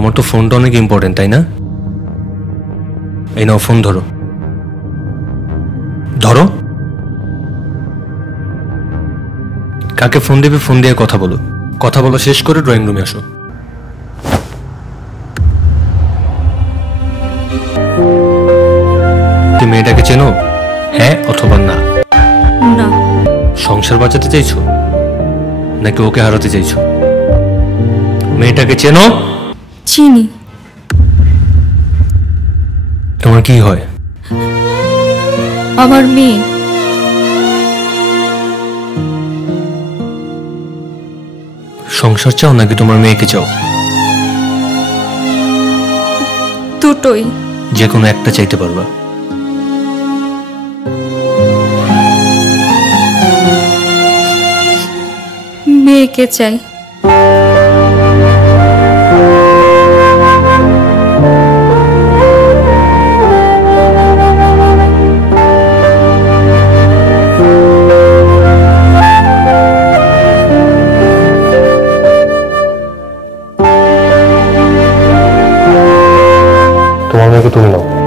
তোমার তো ফোনটা অনেক ইম্পর্টেন্ট, তাই না? এই নাও ফোন, ধরো ধরো। কাকে ফোন দেবে ফোন দিয়ে কথা বলো, কথা বলো শেষ করে ড্রয়িং রুমে আসো। তুমি মেয়েটাকে চেনো? হ্যাঁ অথবা না? না। সংসার বাঁচাতে চাইছো নাকি ওকে হারাতে চাইছো? মেয়েটাকে চেনো? চিনি। তোমার কি হয়? আমার মেয়ে। সংসার চাও নাকি তোমার মেয়েকে চাও? দুটোই। যে কোনো একটা চাইতে পারবা। মেয়েকে চাই। তোমার মেয়েকে তুমি নাও।